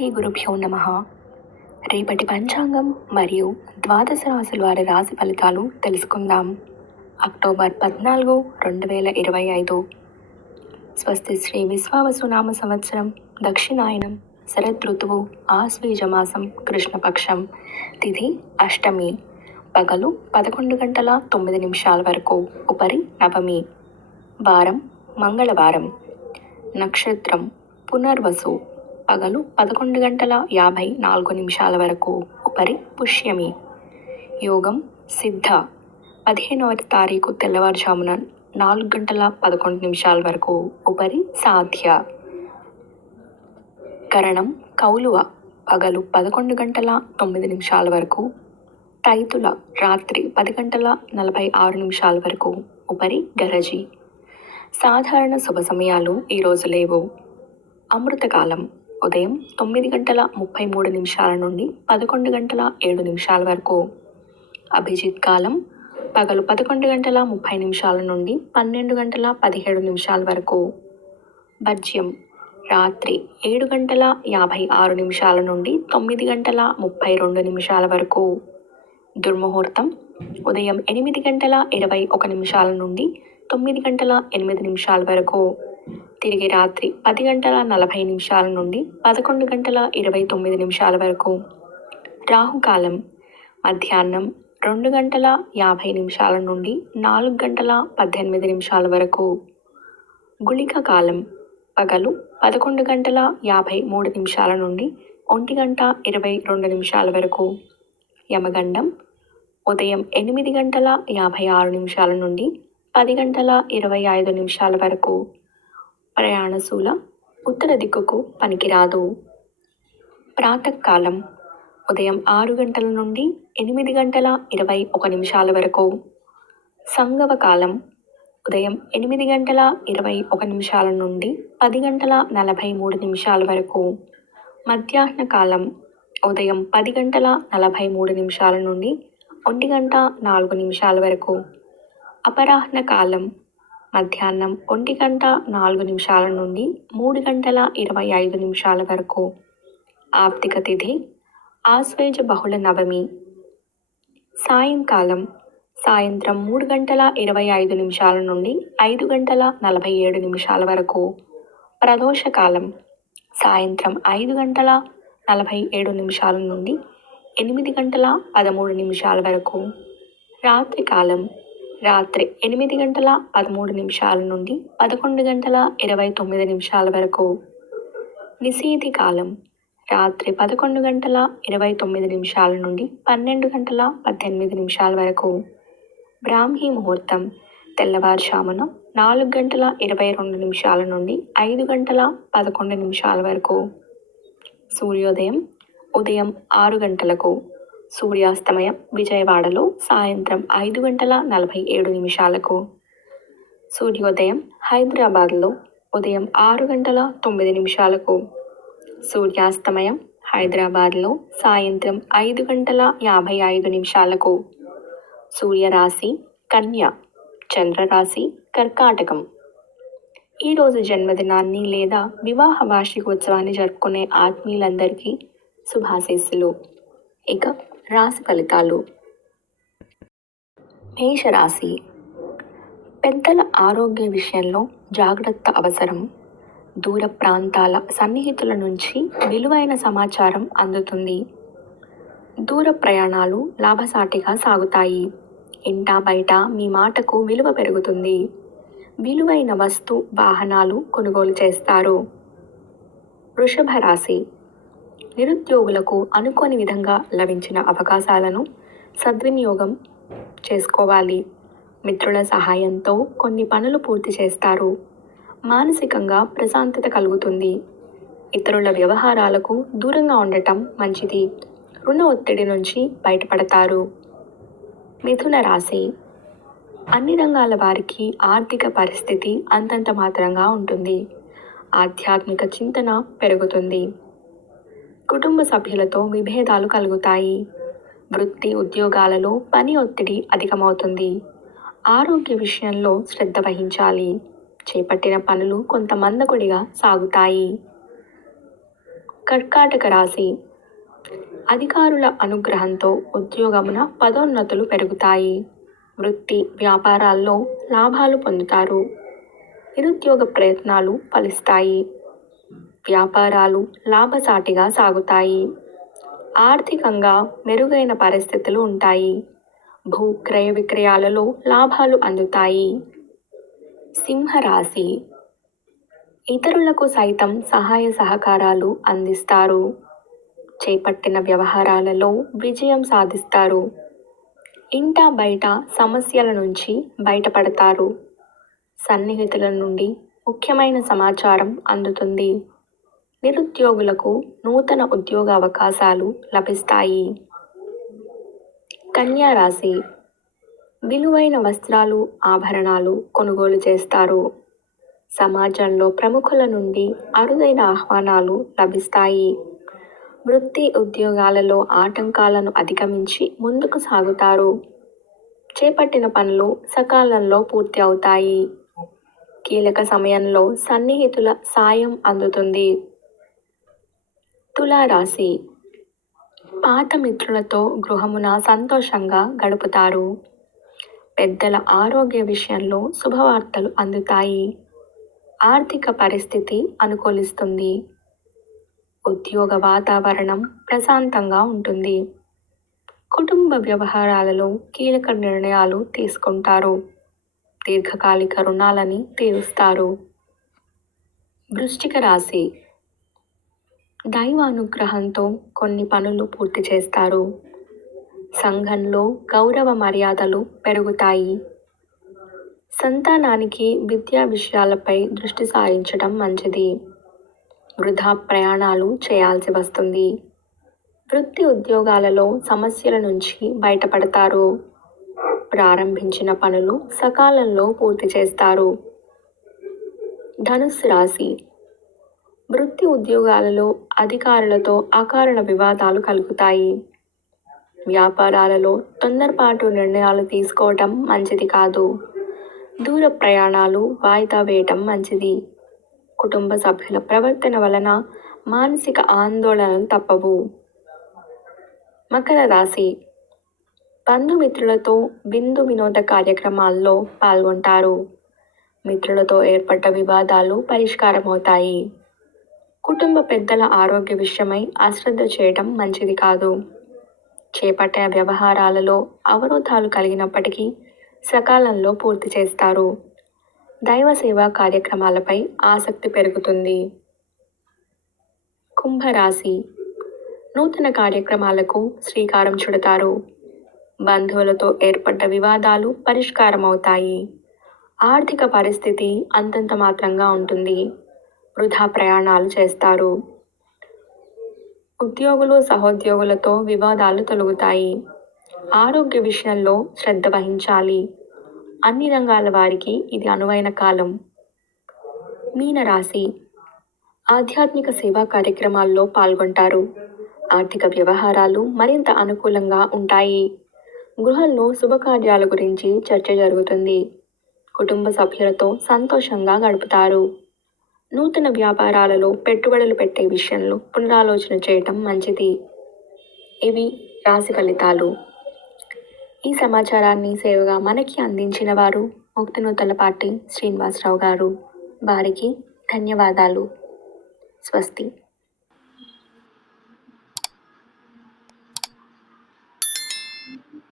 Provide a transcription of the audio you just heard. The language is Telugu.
శ్రీ గురుభ్యో నమః. రేపటి పంచాంగం మరియు ద్వాదశ రాశుల వారి రాశి ఫలితాలు తెలుసుకుందాం. అక్టోబర్ 14, 2025. స్వస్తి శ్రీ విశ్వావసునామ సంవత్సరం, దక్షిణాయనం, శరదృతువు, ఆశ్వీజమాసం, కృష్ణపక్షం, తిథి అష్టమి, పగలు 11 గంటల 9 నిమిషాల వరకు, ఉపరి నవమి, వారం మంగళవారం, నక్షత్రం పునర్వసు, పగలు 11 గంటల 54 నిమిషాల వరకు, ఉపరి పుష్యమి, యోగం సిద్ధ, 15వ తారీఖు తెల్లవారుజామున 4 గంటల 11 నిమిషాల వరకు, ఉపరి సాధ్య, కరణం కౌలువ, పగలు 11 గంటల 9 నిమిషాల వరకు, తైతుల, రాత్రి 10 గంటల 46 నిమిషాల వరకు, ఉపరి గరజి. సాధారణ శుభ సమయాలు ఈరోజు లేవు. అమృతకాలం ఉదయం 9 గంటల 33 నిమిషాల నుండి 11 గంటల 7 నిమిషాల వరకు. అభిజిత్ కాలం పగలు 11 గంటల 30 నిమిషాల నుండి 12 గంటల 17 నిమిషాల వరకు. భజ్యం రాత్రి 7 గంటల 56 నిమిషాల నుండి 9 గంటల 32 నిమిషాల వరకు. దుర్ముహూర్తం ఉదయం 8 గంటల 21 నిమిషాల నుండి 9 గంటల 8 నిమిషాల వరకు. తిరిగి రాత్రి 10 గంటల 40 నిమిషాల నుండి 11 గంటల 29 నిమిషాల వరకు. రాహుకాలం మధ్యాహ్నం 2 గంటల 50 నిమిషాల నుండి 4 గంటల 18 నిమిషాల వరకు. గుళిక కాలం పగలు 11 గంటల 53 నిమిషాల నుండి 1 గంట 22 నిమిషాల వరకు. యమగండం ఉదయం 8 గంటల 56 నిమిషాల నుండి 10 గంటల 25 నిమిషాల వరకు. ప్రయాణశూల ఉత్తర దిక్కుకు పనికిరాదు. ప్రాతకాలం ఉదయం 6 గంటల నుండి 8 గంటల 21 నిమిషాల వరకు. సంగవ కాలం ఉదయం 8 గంటల 21 నిమిషాల నుండి 10 గంటల 43 నిమిషాల వరకు. మధ్యాహ్న కాలం ఉదయం 10 గంటల 43 నిమిషాల నుండి 1 గంట 4 నిమిషాల వరకు. అపరాహ్న కాలం మధ్యాహ్నం 1 గంట 4 నిమిషాల నుండి 3 గంటల 25 నిమిషాల వరకు. ఆప్తిక తిథి ఆశ్వేజ బహుళ నవమి. సాయంకాలం సాయంత్రం 3 గంటల 25 నిమిషాల నుండి 5 గంటల 47 నిమిషాల వరకు. ప్రదోషకాలం సాయంత్రం 5 గంటల 47 నిమిషాల నుండి 8 గంటల 13 నిమిషాల వరకు. రాత్రికాలం రాత్రి 8 గంటల 13 నిమిషాల నుండి 11 గంటల 29 నిమిషాల వరకు. నిశీథి కాలం రాత్రి 11 గంటల 29 నిమిషాల నుండి 12 గంటల 18 నిమిషాల వరకు. బ్రాహ్మీ ముహూర్తం తెల్లవారుజామున 4 గంటల 22 నిమిషాల నుండి 5 గంటల 11 నిమిషాల వరకు. సూర్యోదయం ఉదయం 6 గంటలకు. సూర్యాస్తమయం విజయవాడలో సాయంత్రం 5 గంటల 47 నిమిషాలకు. సూర్యోదయం హైదరాబాద్లో ఉదయం 6 గంటల 9 నిమిషాలకు. సూర్యాస్తమయం హైదరాబాద్లో సాయంత్రం 5 గంటల 55 నిమిషాలకు. సూర్యరాశి కన్య, చంద్రరాశి కర్కాటకం. ఈరోజు జన్మదినాన్ని లేదా వివాహ వార్షికోత్సవాన్ని జరుపుకునే ఆత్మీయులందరికీ శుభాశీస్సులు. ఇక రాశి ఫలితాలు. మేషరాశి పెద్దల ఆరోగ్య విషయంలో జాగ్రత్త అవసరం. దూర ప్రాంతాల సన్నిహితుల నుంచి విలువైన సమాచారం అందుతుంది. దూర ప్రయాణాలు లాభసాటిగా సాగుతాయి. ఇంటా బయట మీ మాటకు విలువ పెరుగుతుంది. విలువైన వస్తు వాహనాలు కొనుగోలు చేస్తారు. వృషభ రాశి నిరుద్యోగులకు అనుకోని విధంగా లభించిన అవకాశాలను సద్వినియోగం చేసుకోవాలి. మిత్రుల సహాయంతో కొన్ని పనులు పూర్తి చేస్తారు. మానసికంగా ప్రశాంతత కలుగుతుంది. ఇతరుల వ్యవహారాలకు దూరంగా ఉండటం మంచిది. రుణ ఒత్తిడి నుంచి బయటపడతారు. మిథున రాశి అన్ని రంగాల వారికి ఆర్థిక పరిస్థితి అంతంత మాత్రంగా ఉంటుంది. ఆధ్యాత్మిక చింతన పెరుగుతుంది. కుటుంబ సభ్యులతో విభేదాలు కలుగుతాయి. వృత్తి ఉద్యోగాలలో పని ఒత్తిడి అధికమవుతుంది. ఆరోగ్య విషయంలో శ్రద్ధ వహించాలి. చేపట్టిన పనులు కొంత మందకొడిగా సాగుతాయి. కర్కాటక రాశి. అధికారుల అనుగ్రహంతో ఉద్యోగమున పదోన్నతులు పెరుగుతాయి. వృత్తి వ్యాపారాల్లో లాభాలు పొందుతారు. నిరుద్యోగ ప్రయత్నాలు ఫలిస్తాయి. వ్యాపారాలు లాభసాటిగా సాగుతాయి. ఆర్థికంగా మెరుగైన పరిస్థితులు ఉంటాయి. భూ క్రయ విక్రయాలలో లాభాలు అందుతాయి. సింహరాశి. ఇతరులకు సైతం సహాయ సహకారాలు అందిస్తారు. చేపట్టిన వ్యవహారాలలో విజయం సాధిస్తారు. ఇంటా బయట సమస్యల నుంచి బయటపడతారు. సన్నిహితుల నుండి ముఖ్యమైన సమాచారం అందుతుంది. నిరుద్యోగులకు నూతన ఉద్యోగ అవకాశాలు లభిస్తాయి. కన్యా రాశి. విలువైన వస్త్రాలు ఆభరణాలు కొనుగోలు చేస్తారు. సమాజంలో ప్రముఖుల నుండి అరుదైన ఆహ్వానాలు లభిస్తాయి. వృత్తి ఉద్యోగాలలో ఆటంకాలను అధిగమించి ముందుకు సాగుతారు. చేపట్టిన పనులు సకాలంలో పూర్తి అవుతాయి. కీలక సమయంలో సన్నిహితుల సాయం అందుతుంది. తులారాశి. పాత మిత్రులతో గృహమున సంతోషంగా గడుపుతారు. పెద్దల ఆరోగ్య విషయంలో శుభవార్తలు అందుతాయి. ఆర్థిక పరిస్థితి అనుకూలిస్తుంది. ఉద్యోగ వాతావరణం ప్రశాంతంగా ఉంటుంది. కుటుంబ వ్యవహారాలలో కీలక నిర్ణయాలు తీసుకుంటారు. దీర్ఘకాలిక రుణాలని తీరుస్తారు. వృశ్చిక రాశి. దైవ అనుగ్రహంతో కొన్ని పనులు పూర్తి చేస్తారు. సంఘంలో గౌరవ మర్యాదలు పెరుగుతాయి. సంతానానికి విద్యా విషయాలపై దృష్టి సారించడం మంచిది. వృధా ప్రయాణాలు చేయాల్సి వస్తుంది. వృత్తి ఉద్యోగాలలో సమస్యల నుంచి బయటపడతారు. ప్రారంభించిన పనులు సకాలంలో పూర్తి చేస్తారు. ధనుస్సు రాశి. వృత్తి ఉద్యోగాలలో అధికారులతో అకారణ వివాదాలు కలుగుతాయి. వ్యాపారాలలో తొందరపాటు నిర్ణయాలు తీసుకోవటం మంచిది కాదు. దూర ప్రయాణాలు వాయిదా వేయటం మంచిది. కుటుంబ సభ్యుల ప్రవర్తన వలన మానసిక ఆందోళనలు తప్పవు. మకర రాశి. బంధుమిత్రులతో విందు వినోద కార్యక్రమాల్లో పాల్గొంటారు. మిత్రులతో ఏర్పడ్డ వివాదాలు పరిష్కారమవుతాయి. కుటుంబ పెద్దల ఆరోగ్య విషయమై అశ్రద్ధ చేయడం మంచిది కాదు. చేపట్టిన వ్యవహారాలలో అవరోధాలు కలిగినప్పటికీ సకాలంలో పూర్తి చేస్తారు. దైవ సేవా కార్యక్రమాలపై ఆసక్తి పెరుగుతుంది. కుంభరాశి. నూతన కార్యక్రమాలకు శ్రీకారం చుడతారు. బంధువులతో ఏర్పడ్డ వివాదాలు పరిష్కారమవుతాయి. ఆర్థిక పరిస్థితి అంతంత మాత్రంగా ఉంటుంది. వృధా ప్రయాణాలు చేస్తారు. ఉద్యోగులు సహోద్యోగులతో వివాదాలు తొలగుతాయి. ఆరోగ్య విషయంలో శ్రద్ధ వహించాలి. అన్ని రంగాల వారికి ఇది అనువైన కాలం. మీనరాశి. ఆధ్యాత్మిక సేవా కార్యక్రమాల్లో పాల్గొంటారు. ఆర్థిక వ్యవహారాలు మరింత అనుకూలంగా ఉంటాయి. గృహంలో శుభకార్యాల గురించి చర్చ జరుగుతుంది. కుటుంబ సభ్యులతో సంతోషంగా గడుపుతారు. నూతన వ్యాపారాలలో పెట్టుబడులు పెట్టే విషయంలో పునరాలోచన చేయటం మంచిది. ఇవి రాశి ఫలితాలు. ఈ సమాచారాన్ని సేవగా మనకి అందించిన వారు ముక్తినూతలపాటి శ్రీనివాసరావు గారు. వారికి ధన్యవాదాలు. స్వస్తి.